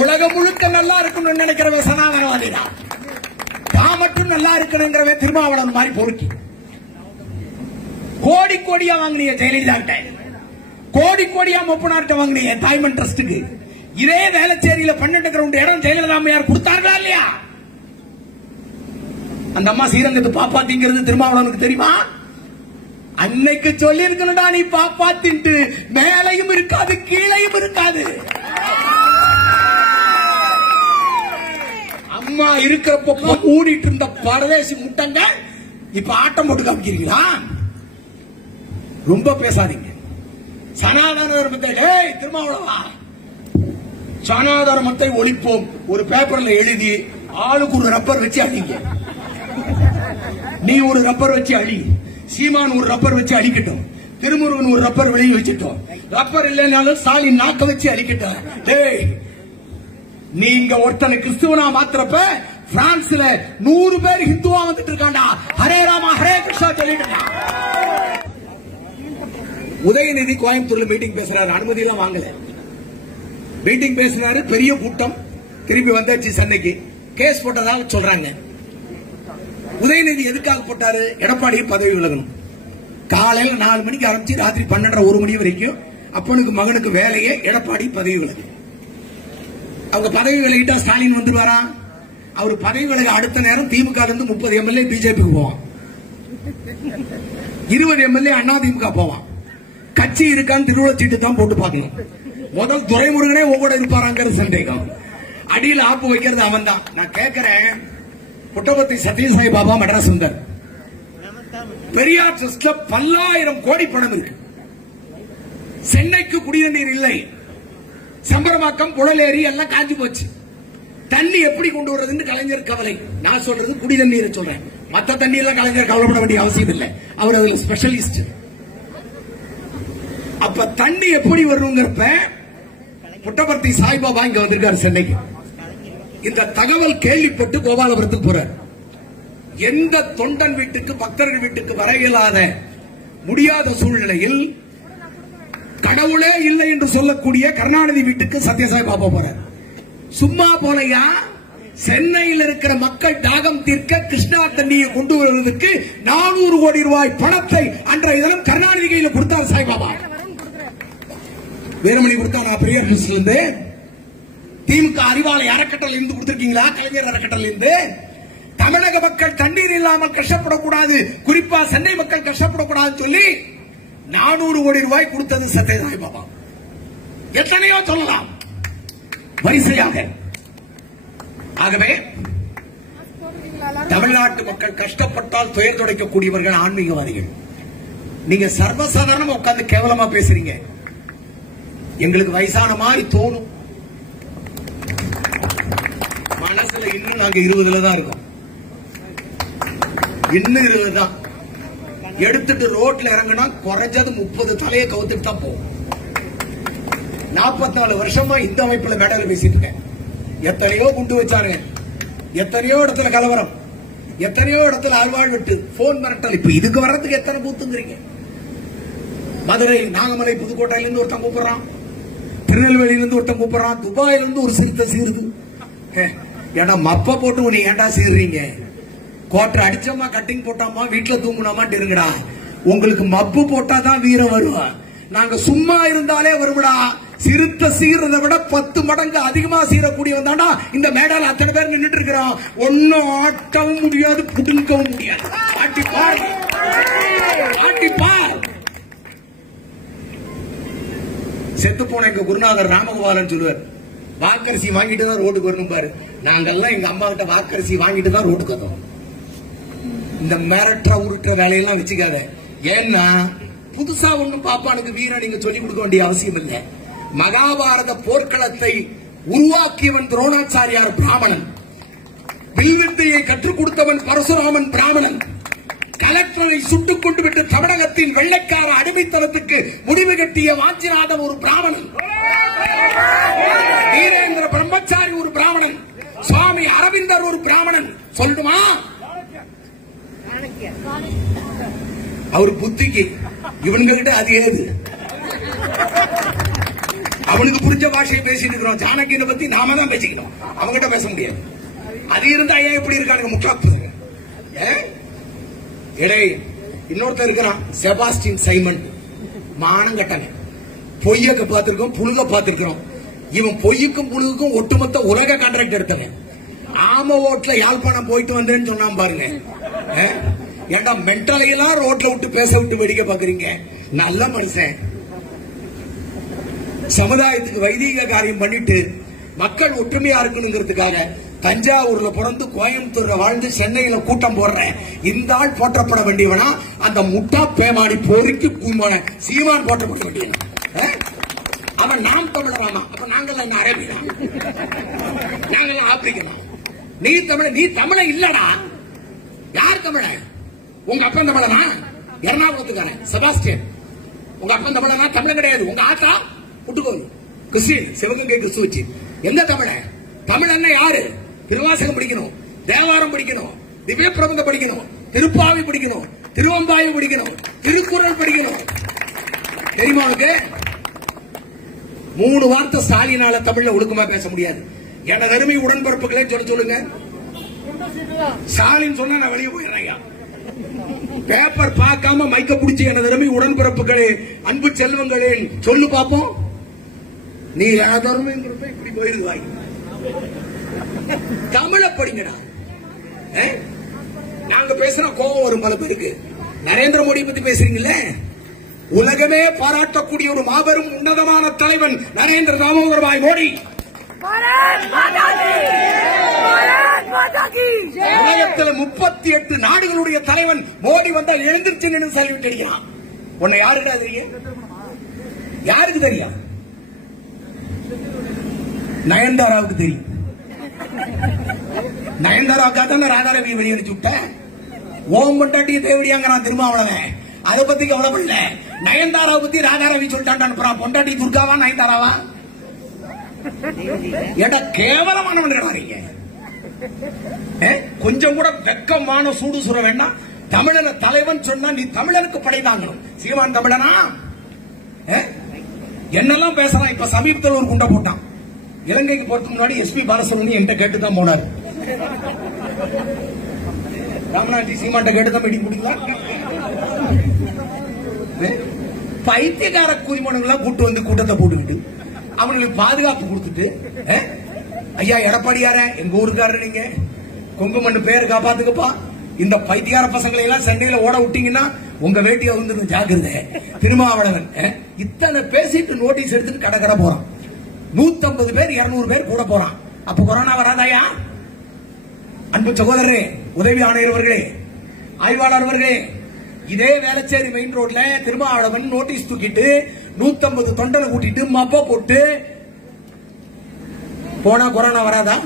உலகம் முழுக்க நல்லா இருக்கணும்னு நினைக்கிறவன் சனாதனவாதி தான். தான் மட்டும் நல்லா இருக்கணுங்கிறவன் திருமாவளவன் மாதிரி பொறுக்கி. கோடி கோடியா வாங்கினீங்க ஜெயலலிதா, கோடி கோடியா மூப்பனார்ட்ட வாங்கினீங்க டைமண்ட் ட்ரஸ்டுக்கு. இதே வேளச்சேரியில 12 கிரவுண்ட் இடம் ஜெயலலிதா அம்மையார் கொடுத்தார்களா இல்லையா? அந்த அம்மா ஸ்ரீரங்கத்து பாப்பாத்திங்கிறது திருமாவளவனுக்கு தெரியுமா? அன்னைக்கு சொல்லி இருக்கணும்டா, நீ பாப்பாத்தின்ட்டு மேலையும் இருக்காது கீழையும் இருக்காது. அம்மா இருக்கிறப்ப மூடிட்டு இருந்த பரதேசி முட்டங்க இப்ப ஆட்டம் போட்டு காமிக்கிறீங்களா? ரொம்ப பேசாதீங்க. சனாதன தர்மத்தை திருமாவளவா சனாதன தர்மத்தை ஒழிப்போம் ஒரு பேப்பர்ல எழுதி ஆளுக்கு ஒரு ரப்பர் வச்சு அழிங்க. நீ ஒரு ரப்பர் வச்சு அழி, சீமான் ஒரு ரப்பர் வச்சு அழிக்கட்டும், திருமுருகன் ஒரு ரப்பர் வெளியே வச்சுட்டோம், ரப்பர் இல்லைனாலும் ஸ்டாலின் நாக்க வச்சு அழிக்கட்டும். நீங்க ஒருத்தனை கிறிஸ்துவனா மாத்திரப்ப பிரான்ஸ்ல 100 பேர் ஹிந்துவா வந்துட்டு இருக்காண்டா. ஹரே ராமா ஹரே கிருஷ்ணா சொல்லிட்டு. உதயநிதி கோயம்புத்தூர்ல மீட்டிங் பேசுறாரு, அனுமதி எல்லாம் வாங்கல. மீட்டிங் பேசினாரு, பெரிய கூட்டம், திருப்பி வந்தாச்சு சென்னைக்கு. கேஸ் போட்டதாக சொல்றாங்க. உதயநிதி எதுக்காக போட்டாரு? எடப்பாடி பதவி விலகணும். காலையில 4 மணிக்கு ஆரம்பிச்சு ராத்திரி 12:30 1 மணி வரைக்கும் அப்பனுக்கு மகனுக்கு வேலையே எடப்பாடி பதவி விலகு. அவங்க பதவி விலகிட்டா ஸ்டாலின் வந்துருவாரா? அவர் பதவி விலக அடுத்த நேரம் திமுக இருந்து 30 எம்எல்ஏ பிஜேபிக்கு போவான், 20 எம்எல்ஏ அதிமுக போவான். கட்சி இருக்கான்னு திருவிழா சீட்டு தான் போட்டு பார்க்கணும். முதல் துரைமுருகனே உங்களோட இருப்பாராங்கிற சந்தேகம். அடியில் ஆப்பு வைக்கிறது அவன் தான். நான் கேட்கிறேன், புட்டபர்த்தி சத்யசாய் பாபா மெட்ராஸ் வந்தார். பெரியார் ட்ரஸ்ட்ல பல்லாயிரம் கோடி பணம் இருக்கு. சென்னைக்கு குடிநீர் இல்லை. சம்பரமாக்கம் புழலேரி எல்லாம் காஞ்சி போச்சு. தண்ணி எப்படி கொண்டு வர்றதுன்னு கலைஞர் கவலை. நான் சொல்றது குடி தண்ணீரை சொல்றேன். மத்த தண்ணி எல்லாம் கலைஞர் கவலைப்பட வேண்டிய அவசியம் இல்லை, அவர் அதுல ஸ்பெஷலிஸ்ட். அப்ப தண்ணி எப்படி வருங்கிறப்ப புட்டபர்த்தி சாய்பாபா இங்க வந்திருக்காரு சென்னைக்கு. இந்த தகவல் கேள்விப்பட்டு கோபாலபுரத்துக்கு போறார். எந்த தொண்டன் வீட்டுக்கு பக்தர்கள் வீட்டுக்கு வர இயலாத முடியாத சூழ்நிலையில் கடவுளே இல்லை என்று சொல்லக்கூடிய கருணாநிதி வீட்டுக்கு சத்யசாய் பாபா போறார். சும்மா போலையா, சென்னையில் இருக்கிற மக்கள் தாகம் தீர்க்க கிருஷ்ணா தண்ணியை கொண்டு வருவதற்கு 400 கோடி ரூபாய் பணத்தை அன்றைய தினம் கருணாநிதி கையில் கொடுத்தார் சாய்பாபா. வீரமணி கொடுத்தாரா? பெரியார் ட்ரஸ்ட்ல இருந்து. திமுக அறிவாலய அறக்கட்டளை இருந்து கொடுத்திருக்கீங்களா? கலைஞர் அறக்கட்டளை இருந்து. தமிழக மக்கள் தண்ணீர் இல்லாமல் கஷ்டப்படக்கூடாது, குறிப்பா சென்னை மக்கள் கஷ்டப்படக்கூடாது சொல்லி 400 கோடி ரூபாய் கொடுத்தது சத்யசாய் பாபா. எத்தனையோ சொல்லலாம் வரிசையாக. ஆகவே தமிழ்நாட்டு மக்கள் கஷ்டப்பட்டால் துயர் துடைக்கக்கூடியவர்கள் ஆன்மீகவாதிகள். நீங்க சர்வசாதாரணமா உட்கார்ந்து கேவலமா பேசுறீங்க. எங்களுக்கு வயசான மாதிரி தோணும். மனசுல இன்னும் நாங்க 20ல தான் இருக்கோம். இன்னும் 20 தான். எடுத்துட்டு ரோட்ல இறங்கினா குறைஞ்சது 30 தலையை கவுத்துட்டு தான் போவோம். 44 வருஷமா இந்த அமைப்புல மேடையில் பேசிட்டு இருக்கேன். எத்தனையோ குண்டு வச்சாருங்க, எத்தனையோ இடத்துல கலவரம், எத்தனையோ இடத்துல அல்வாழ் விட்டு போன் மிரட்டல். இப்ப இதுக்கு வர்றதுக்கு எத்தனை பூத்துங்கிறீங்க? மதுரை, நாகமலை, புதுக்கோட்டையில இருந்து ஒருத்தன் கூப்பிடுறான், திருநெல்வேலியில இருந்து ஒருத்தன் கூப்பிடுறான், துபாயில இருந்து ஒரு சிறுத்தை சீருது. ஏன்னா மப்ப போட்டு நீ ஏன்டா சீர்றீங்க? கோட்டை அடிச்சோமா, கட்டிங் போட்டோமா, வீட்டுல தூங்குனோமா இருங்கடா. உங்களுக்கு மப்பு போட்டாதான் வீரம் வருவா. நாங்க சும்மா இருந்தாலே வருவடா. சிறுத்தை சீர்றதை விட 10 மடங்கு அதிகமா சீரக்கூடியவன் தாண்டா இந்த மேடால அத்தனை பேர் நின்றுட்டு இருக்கிறோம். ஒன்னும் ஆட்டவும் முடியாது, புடுங்கவும் முடியாது. ஆட்டிப்பார், ஆட்டிப்பார். செத்து போன எங்க குருநாதர் ராமகோபாலன் சொல்லுவார், வாக்கரிசி வாங்கிட்டு தான் ரோட்டுக்கு வரணும் பாரு. நாங்கெல்லாம் எங்க அம்மா கிட்ட வாக்கரிசி வாங்கிட்டு தான் ரோட்டுக்கு வந்தோம். இந்த மிரட்டுற உருட்டுற வேலையெல்லாம் வச்சுக்காத. ஏன்னா புதுசா ஒண்ணும் பாப்பானுக்கு வீரம் நீங்க சொல்லிக் கொடுக்க வேண்டிய அவசியம் இல்லை. மகாபாரத போர்க்களத்தை உருவாக்கியவன் துரோணாச்சாரியார் பிராமணன், வில்வித்தையை கற்றுக் கொடுத்தவன் பரசுராமன் பிராமணன், கலெக்டரை சுட்டுக் கொண்டு விட்டு தமிழகத்தின் வெள்ளைக்கார அடிமைத்தனத்துக்கு முடிவு கட்டிய வாஞ்சிநாதன் ஒரு பிராமணன், வீரேந்திர பிரம்மச்சாரி ஒரு பிராமணன், சுவாமி அரவிந்தர் ஒரு பிராமணன். சொல்லுமா? அவர் புத்திக்கு இவங்க கிட்ட அது ஏது? அவனுக்கு புரிஞ்ச பாஷையை பேசிட்டு இருக்கிறோம். ஜானகியை பத்தி நாம தான் பேசிக்கணும், அவங்ககிட்ட பேச முடியாது. அது இருந்தா ஏன் எப்படி இருக்கானுங்க முட்டாப்பு. இன்னொருத்தர் இருக்கிறான் செபாஸ்டின் சைமன், மானம் கட்டங்க. பொய்யக்க பார்த்திருக்கோம், புழுக பார்த்திருக்கிறோம். இவன் பொய்யுக்கும் புழுகுக்கும் ஒட்டுமொத்த உலக கான்ட்ராக்ட் எடுத்தவன். ஆம ஓட்டுல யாழ்ப்பாணம் போயிட்டு வந்தேன்னு சொன்னான் பாருங்க. ஏண்டா மென்டலையெல்லாம் ரோட்ல விட்டு பேச விட்டு வெடிக்க பாக்குறீங்க. நல்ல மனுஷன், சமுதாயத்துக்கு வைதீக காரியம் பண்ணிட்டு மக்கள் ஒற்றுமையா இருக்கணுங்கிறதுக்காக தஞ்சாவூர்ல பிறந்து கோயம்புத்தூர்ல வாழ்ந்து சென்னையில கூட்டம் போடுறேன் இந்த ஆள் போற்றப்பட வேண்டியவனா, அந்த முட்டா பேமாடி பொறுக்கி சீமான் போற்றப்பட வேண்டியவன். அவன் நாம் தமிழராமா, அப்ப நாங்கெல்லாம் என்ன அரேபியா, நாங்கெல்லாம் ஆப்பிரிக்கனா? நீ தமிழ, நீ தமிழ இல்லடா. யார் தமிழ? உங்க அப்பன் தமிழனா? எர்ணாகுளத்துக்காரன் செபாஸ்டியன். உங்க அப்பன் தமிழனா? தமிழன் கிடையாது. உங்க ஆத்தா புட்டுக்கோள் கிறிஸ்டின், சிவகங்கை கிறிஸ்துவச்சி. எந்த தமிழ? தமிழன்னா யாரு? திருவாசகம் படிக்கணும், தேவாரம் படிக்கணும், திவ்ய பிரபந்தம் படிக்கணும், திருப்பாவி படிக்கணும், திருவம்பாவை படிக்கணும், திருக்குறள் படிக்கணும். தெரியுமா உனக்கு? 3 வார்த்தை ஸ்டாலினால தமிழ்ல ஒழுக்கமா பேச முடியாது. எனது அருமை உடன்பிறப்புகளே சொல்லுங்க. ஸ்டாலின் சொன்னா நான் வெளியே போயிடுறேன். பேப்பர் பார்க்காம மைக்க பிடிச்சி எனது அருமை உடன்பிறப்புகளே, அன்பு செல்வங்களே சொல்லு பாப்போம். நீ எனது அருமை இப்படி போயிருவாய். தமிழ படிங்கடா. நாங்க பேசுற கோபம் வரும் பல பேருக்கு. நரேந்திர மோடி பத்தி பேசுறீங்கல்ல, உலகமே பாராட்டக்கூடிய ஒரு மாபெரும் உன்னதமான தலைவன் நரேந்திர தாமோதர் பாய் மோடி. உலகத்தில் 38 நாடுகளுடைய தலைவன் மோடி வந்தா எழுந்திருச்சு நின்று சல்யூட் அடிக்கிறான். உன்னை யாருடா தெரியும்? யாருக்கு தெரியும்? நயன்தாராவுக்கு தெரியும். நயன்தாராவுக்கா தான் ராதாரவி வெளியடிச்சு விட்டேன். ஓம் பொண்டாட்டிய தேவடியாங்கிறான் திருமாவளவன். அதை பத்தி கவலைப்படல. நயன்தாராவை பத்தி ராதாரவி சொல்லிட்டான். பொண்டாட்டி துர்காவா நயன்தாராவா? ஏடா கேவலமானவன் நீங்க. கொஞ்சம் கூட வெக்கமான சூடு சுர வேண்டாம். தமிழன தலைவன் சொன்னா நீ தமிழனுக்கு படைதாங்கணும். சீமான் தமிழனா? என்னெல்லாம் பேசலாம். இப்ப சமீபத்தில் ஒரு குண்டை போட்டான். இலங்கைக்கு போறதுக்கு முன்னாடி எஸ்பி பாலசுப்ரமணியன் என்கிட்ட கேட்டுதான் போனார். ராமநாதி சீமான்ட்ட கேட்டுதான் மீட்டிங் முடிக்கலாம். பைத்தியக்கார குறிமணங்கள்லாம் கூட்டு வந்து கூட்டத்தை போட்டுக்கிட்டு அவங்களுக்கு பாதுகாப்பு கொடுத்துட்டு, ஐயா எடப்பாடியார எங்க ஊருக்காரர், நீங்க கொங்கு மண்ணு பேர் காப்பாத்துக்கப்பா, இந்த பைத்தியார பசங்களை எல்லாம் சண்டையில ஓட விட்டீங்கன்னா உங்க வேட்டியை வந்து ஜாக்கிரதை. திருமாவளவன் இத்தனை பேசிட்டு நோட்டீஸ் எடுத்துட்டு கடை போறான். 150 பேர் 200 பேர் கூட போறான். அப்ப கொரோனா வராதாயா? அன்பு சகோதரரே, உதவி ஆணையர் அவர்களே, ஆய்வாளர் அவர்களே, இதே வேளச்சேரி மெயின் ரோட்ல திருமாவளவன் நோட்டீஸ் தூக்கிட்டு 150 தொண்டலை கூட்டிட்டு மப்ப போட்டு போனா கொரோனா வராதா?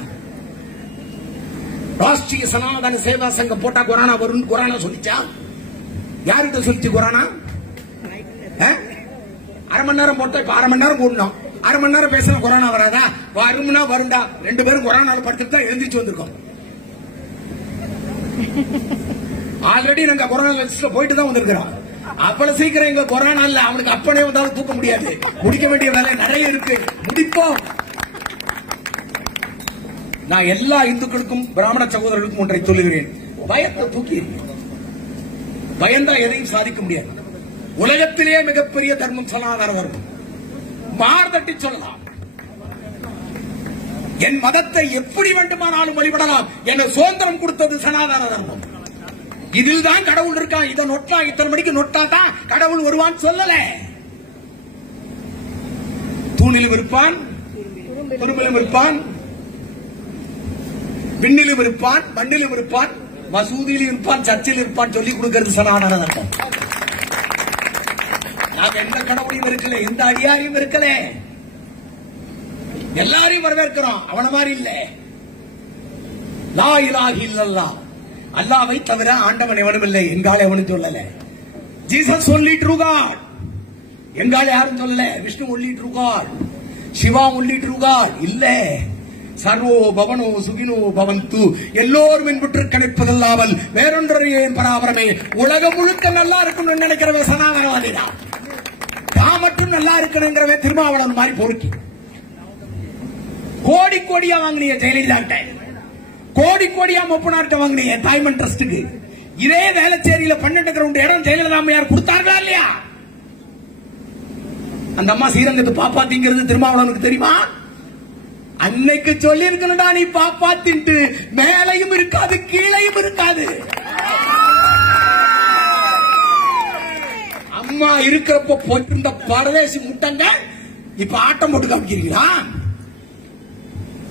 ராஷ்டிரிய சனாதன சேவா சங்கம் போட்டா கொரோனா வரும் கொரோனா சொல்லிச்சா? யார்கிட்ட சொல்லிச்சு கொரோனா? அரை மணி நேரம் போட்டா இப்ப அரை மணி நேரம் போடணும். அரை மணி நேரம் பேசினா கொரோனா வராதா? வரும்னா வருண்டா. 2 பேரும் கொரோனால படுத்துட்டு தான் எழுந்திரிச்சு வந்திருக்கோம். ஆல்ரெடி நாங்க கொரோனா போயிட்டு தான் வந்திருக்கிறோம். அவ்வளவு சீக்கிரம் எங்க கொரோனா இல்ல. அவனுக்கு அப்பனே வந்தாலும் தூக்க முடியாது. முடிக்க வேண்டிய வேலை நிறைய இருக்கு, முடிப்போம். நான் எல்லா இந்துக்களுக்கும் பிராமண சகோதரர்களுக்கும் ஒன்றை சொல்லுகிறேன். பயத்தை தூக்கி பயந்தா எதையும் சாதிக்க முடியாது. உலகத்திலேயே மிகப்பெரிய தர்மம் சனாதன தர்மம். மார்தட்டி சொல்லலாம். என் மதத்தை எப்படி வேண்டுமானாலும் வழிபடலாம் என சுதந்திரம் கொடுத்தது சனாதன தர்மம். இதில் தான் கடவுள் இருக்கான். இதை நொட்டா இத்தனை மணிக்கு நொட்டா தான் கடவுள் வருவான் சொல்லல. தூணிலும் இருப்பான், துரும்பிலும் இருப்பான், விண்ணிலும் இருப்பான், மண்ணிலும் இருப்பான், மசூதியிலும் இருப்பான், சர்ச்சில் இருப்பான் சொல்லி கொடுக்கிறது சனாதன தர்மம். நாம் எந்த கடவுளையும் இருக்கல, எந்த அடியாரையும் இருக்கல, எல்லாரையும் வரவேற்கிறோம். அவன மாதிரி இல்ல. லா இலாஹ இல்லல்லாஹ், அல்லாஹ்வை தவிர ஆண்டவன் எவனும் இல்லை எங்கால எவனும் சொல்லல. ஜீசஸ் ஒன்லி ட்ரூ காட், எங்கால யாரும் சொல்லல. Vishnu only true God, Shiva only true God இல்ல. சர்வோ பவனோ சுகினோ பவந்து, எல்லோரும் என்பற்று கணிப்பதல்லாமல் வேறொன்றே பராபரமே. உலகம் முழுக்க நல்லா இருக்கும்னு நினைக்கிறவன் சனாதனவாதிதான். நான் மட்டும் நல்லா இருக்கணுங்கிறவே திருமாவளவன் மாதிரி பொறுக்கி கோடி கோடியா வாங்கினீங்க ஜெயலலிதா, கோடி கோடியா மூப்பனார்ட்ட வாங்கினீங்க தாய்மன் ட்ரஸ்டுக்கு. இதே வேளச்சேரியில 12 கிரவுண்ட் இடம் ஜெயலலிதா அம்மையார் கொடுத்தார்களா இல்லையா? அந்த அம்மா ஸ்ரீரங்கத்து பாப்பாத்திங்கிறது திருமாவளவனுக்கு தெரியுமா? அன்னைக்கு சொல்லி இருக்கணும்டா, நீ பாப்பாத்தின்ட்டு மேலையும் இருக்காது கீழையும் இருக்காது. அம்மா இருக்கிறப்ப போட்டிருந்த பரதேசி முட்டங்க இப்ப ஆட்டம் போட்டு காமிக்கிறீங்களா?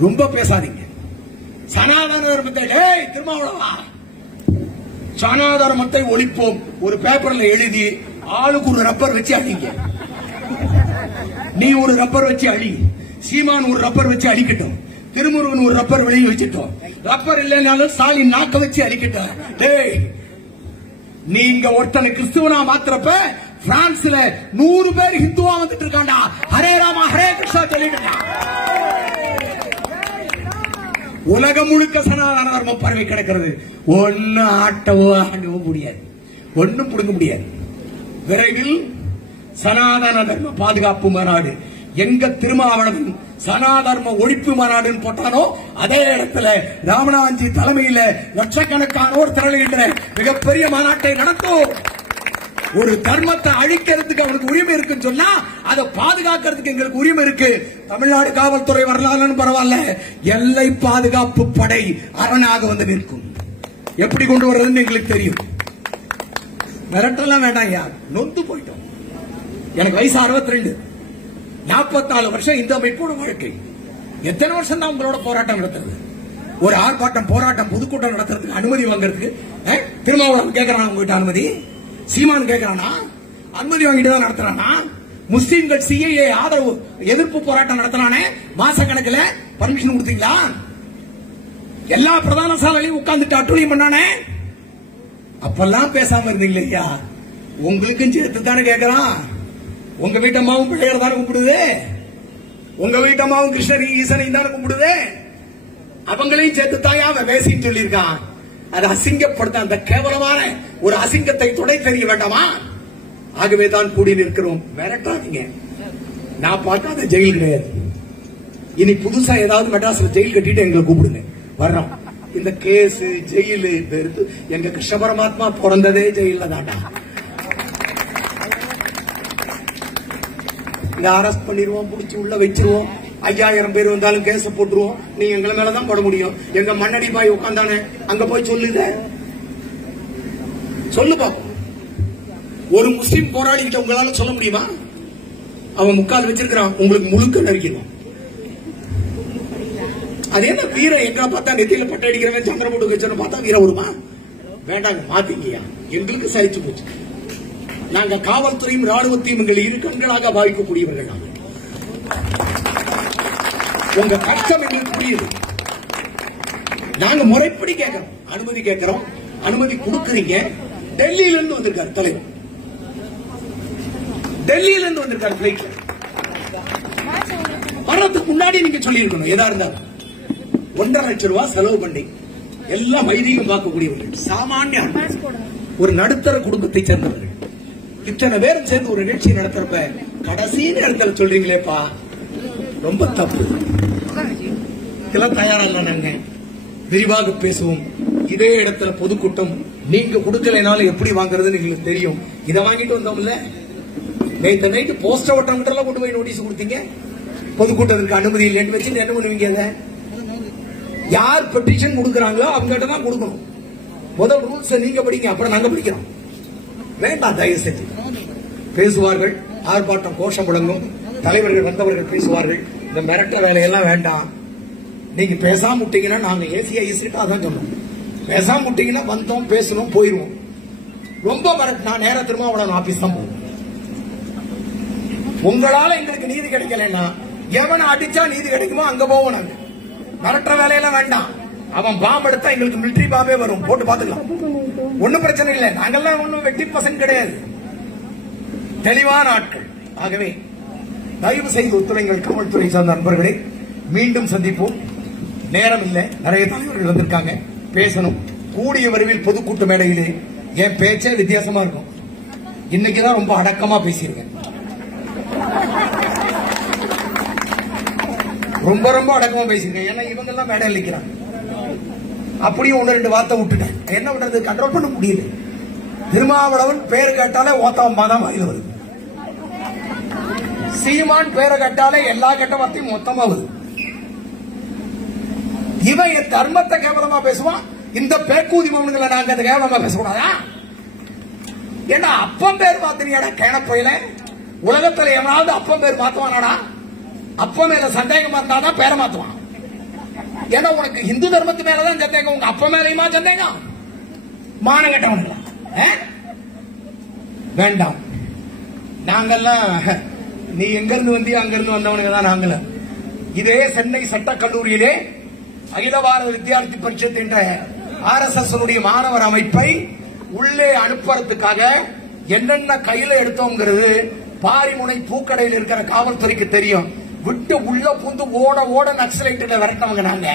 ரொம்ப பேசாதீங்க. சனாதன தர்மத்தை திருமாவளவா சனாதன தர்மத்தை ஒழிப்போம் ஒரு பேப்பர்ல எழுதி ஆளுக்கு ஒரு ரப்பர் வச்சு அழிங்க. நீ ஒரு ரப்பர் வச்சு அழி, சீமான் ஒரு ரப்பர் வச்சு அழிக்கட்டும், திருமுருகன் ஒரு ரப்பர் வெளியே வச்சுட்டோம், ரப்பர் இல்லைனாலும் ஸ்டாலின் நாக்க வச்சு அழிக்கட்டும். நீங்க ஒருத்தனை கிறிஸ்துவனா மாத்திரப்ப பிரான்ஸ்ல 100 பேர் ஹிந்துவா வந்துட்டு இருக்காண்டா. ஹரே ராமா ஹரே கிருஷ்ணா சொல்லிட்டு உலகம் முழுக்க சனாதன தர்மம் பரவி கிடக்கிறது. ஒன்னு ஆட்டவோ ஆடவும் முடியாது, ஒன்னும் புடுங்க முடியாது. விரைவில் சனாதன தர்ம பாதுகாப்பு மாநாடு எங்க திருமாவளவன் சனாதர்ம ஒழிப்பு மாநாடுன்னு போட்டானோ அதே இடத்துல ராமநாதன்ஜி தலைமையில லட்சக்கணக்கானோர் திரளுகின்ற மிகப்பெரிய மாநாட்டை நடத்தும். ஒரு தர்மத்தை அழிக்கிறதுக்கு அவனுக்கு உரிமை இருக்குன்னு சொன்னா அதை பாதுகாக்கிறதுக்கு எங்களுக்கு உரிமை இருக்கு. தமிழ்நாடு காவல்துறை வரலாறுன்னு பரவாயில்ல, எல்லை பாதுகாப்பு படை அரணாக வந்து நிற்கும். எப்படி கொண்டு வர்றதுன்னு எங்களுக்கு தெரியும். மிரட்டெல்லாம் வேண்டாம், யார் நொந்து போயிட்டோம். எனக்கு வயசு 62, 44 வருஷம் இந்த அமைப்போட வாழ்க்கை. எத்தனை வருஷம் தான் உங்களோட போராட்டம் நடத்துறது? ஒரு ஆர்ப்பாட்டம் போராட்டம் பொதுக்கூட்டம் நடத்துறதுக்கு அனுமதி வாங்கறதுக்கு திருமாவளவன் கேட்கறான் உங்ககிட்ட அனுமதி? சீமான் கேட்கறானா? அனுமதி வாங்கிட்டு தான் நடத்துறானா? முஸ்லீம்கள் சிஏஏ ஆதரவு எதிர்ப்பு போராட்டம் நடத்தினானே மாச கணக்குல பர்மிஷன் கொடுத்தீங்களா? எல்லா பிரதான சாலையிலும் உட்கார்ந்துட்டு அட்டுழியம் பண்ணானே, அப்பெல்லாம் பேசாம இருந்தீங்களே ஐயா. உங்களுக்கும் சேர்த்து தானே கேட்கறான். உங்க வீட்டம்மாவும் பிள்ளையர் தானே கும்பிடுது, உங்க வீட்டம்மாவும் கிருஷ்ணரி ஈசனையும் தானே கும்பிடுது. அவங்களையும் சேர்த்து தாயா அவன் பேசின்னு சொல்லியிருக்கான். அதை அசிங்கப்படுத்த அந்த கேவலமான ஒரு அசிங்கத்தை துடை தெரிய வேண்டாமா? ஆகவே தான் கூடி நிற்கிறோம். மிரட்டாதீங்க. நான் பார்க்காத ஜெயில் கிடையாது. இனி புதுசா ஏதாவது மெட்ராஸ்ல ஜெயில் கட்டிட்டு எங்களை கூப்பிடுங்க, வர்றோம். இந்த கேஸ் ஜெயிலு பெருத்து எங்க கிருஷ்ண பரமாத்மா பிறந்ததே ஜெயில தாண்டா. இங்க அரெஸ்ட் பண்ணிடுவோம், புடிச்சு உள்ள வச்சிருவோம். 5000 பேர் வந்தாலும் கேஸ் போட்டுருவோம். நீங்க எங்களை மேலதான் போட முடியும். எங்க மண்ணடி பாய் உட்காந்தானே அங்க போய் சொல்லுத, சொல்லு பாப்போம். ஒரு முஸ்லீம் போராளி கிட்ட உங்களால சொல்ல முடியுமா? அவன் முக்கால் வச்சிருக்கிறான், உங்களுக்கு முழுக்க நறுக்கணும். அதே மாதிரி வீர எங்களை பார்த்தா நெத்தியில பட்டை அடிக்கிறவன் சந்திரபோட்டு வச்சு பார்த்தா வீர வருமா? வேண்டாங்க, மாத்தீங்கயா. எங்களுக்கு சலிச்சு போச்சு. நாங்க காவல்துறையும் ராணுவத்தையும் எங்கள் இரு கண்களாக பாதிக்கக்கூடியவர்கள். நாங்கள் உங்க கஷ்டம் எங்களுக்கு புரியுது. நாங்க முறைப்படி கேட்கிறோம், அனுமதி கேட்கிறோம், அனுமதி கொடுக்கறீங்க. டெல்லியில இருந்து வந்திருக்காரு தலைவர், டெல்லியில இருந்து வந்திருக்காரு பிளைட்ல. வர்றதுக்கு முன்னாடி நீங்க சொல்லி இருக்கணும். எதா இருந்தாலும் 1.5 லட்சம் ரூபாய் செலவு பண்ணி எல்லாம் வைதிகம் பார்க்கக்கூடியவர்கள், சாமானிய ஒரு நடுத்தர குடும்பத்தை சேர்ந்தவர்கள். இத்தனை பேரும் சேர்ந்து ஒரு நிகழ்ச்சி நடத்துறப்ப கடைசி நேரத்தில் சொல்றீங்களேப்பா, ரொம்ப தப்பு. இதெல்லாம் தயாரா இல்ல. நாங்க விரிவாக பேசுவோம். இதே இடத்துல பொதுக்கூட்டம் நீங்க கொடுக்கலைனாலும் எப்படி வாங்குறதுன்னு எங்களுக்கு தெரியும். இதை வாங்கிட்டு வந்தோம்ல, நேற்று நைட்டு போஸ்டர் ஒட்டங்கிட்ட கொண்டு போய் நோட்டீஸ் கொடுத்தீங்க. பொதுக்கூட்டத்திற்கு அனுமதி இல்லைன்னு வச்சு என்ன பண்ணுவீங்க? யார் பெட்டிஷன் கொடுக்கறாங்களோ அவங்க கிட்ட தான் கொடுக்கணும். முதல் ரூல்ஸ் நீங்க படிங்க, அப்புறம் நாங்க படிக்கிறோம். வேண்டாம், தயவு செஞ்சு. பேசுவார்கள், ஆர்ப்பாட்டம் கோஷம் முழங்கும், தலைவர்கள் வந்தவர்கள் பேசுவார்கள். இந்த மிரட்ட வேலையெல்லாம் வேண்டாம். நீங்க பேசாம விட்டீங்கன்னா நாங்க ஏசியா ஈசிட்டா தான் சொன்னோம். பேசாம விட்டீங்கன்னா வந்தோம், பேசணும், போயிருவோம். ரொம்ப மிரட்டு நான் நேர திருமாவளவன் ஆபீஸ் தான் போவோம். உங்களால எங்களுக்கு நீதி கிடைக்கலன்னா எவனை அடிச்சா நீதி கிடைக்குமோ அங்க போவோம். நாங்க மிரட்டுற வேலையெல்லாம் வேண்டாம். அவன் பாம்பு எடுத்தா எங்களுக்கு மிலிட்டரி பாம்பே வரும், போட்டு பாத்துக்கலாம். ஒன்னும் பிரச்சனை இல்லை. நாங்கெல்லாம் ஒன்னும் வெட்டி பசங்க கிடையாது, தெளிவான ஆட்கள். ஆகவே தயவு செய்து ஒத்துழைங்கள் காவல்துறை சார்ந்த நண்பர்களை. மீண்டும் சந்திப்போம். நேரம் இல்லை, நிறைய தலைவர்கள் வந்திருக்காங்க, பேசணும். கூடிய விரைவில் பொதுக்கூட்ட மேடையிலே என் பேச்சே வித்தியாசமா இருக்கும். இன்னைக்குதான் ரொம்ப அடக்கமா பேசியிருக்கேன். ரொம்ப ரொம்ப அடக்கமா பேசிருக்கேன். ஏன்னா இவங்க எல்லாம் மேடையில் நிக்கிறாங்க. அப்படியும் 1-2 வார்த்தை விட்டுட்டேன். என்ன பண்றது, கண்ட்ரோல் பண்ண முடியல. திருமாவளவன் பேர் கேட்டாலே ஓத்தாம்பா தான் வாயில வருது. சீமான் பேரை கேட்டாலே எல்லா கெட்ட வார்த்தையும் மொத்தமா வருது. இவன் என் தர்மத்தை கேவலமா பேசுவான். இந்த பேக்கூதி மவனுங்களை நாங்க அதை கேவலமா பேசக்கூடாதா? ஏன்னா அப்பம் பேர் மாத்தினியாடா கேனப்பையில. உலகத்துல எவனாவது அப்பம் பேர் மாத்துவானாடா? அப்ப மேல சந்தேகமா இருந்தாதான் பேரை மாத்துவான். ஏன்னா உனக்கு இந்து தர்மத்து மேலதான் சந்தேகம், உங்க அப்ப மேலையுமா சந்தேகம்? மான கட்டவனுங்களா? வேண்டாம். நாங்கெல்லாம் நீ எங்க இருந்து வந்தியோ அங்க இருந்து வந்தவனுங்க தான் நாங்கள. இதே சென்னை சட்டக் கல்லூரியிலே அகில பாரத வித்யார்த்தி பரிஷத் என்ற RSS மாணவர் அமைப்பை உள்ளே அனுப்புறதுக்காக என்னென்ன கையில எடுத்தோங்கிறது பாரிமுனை பூக்கடையில் இருக்கிற காவல்துறைக்கு தெரியும். விட்டு உள்ள பூந்து ஓட ஓட நக்சலைட்டு விரட்டவங்க நாங்க.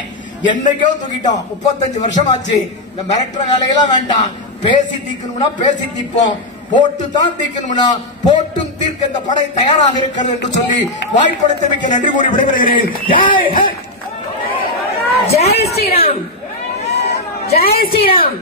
என்னைக்கோ தூக்கிட்டோம். 35 வருஷம் ஆச்சு. இந்த மிரட்டுற வேலையெல்லாம் வேண்டாம். பேசி தீக்கணும்னா பேசி தீப்போம், போட்டு தான் தீக்கணும்னா போட்டும் தீர்க்க இந்த படை தயாராக இருக்கிறது என்று சொல்லி வாய்ப்படுத்தமைக்கு நன்றி கூறி விடைபெறுகிறேன். ஜெய் ஹிந்த், ஜெய் ஸ்ரீராம், ஜெய் ஸ்ரீராம்.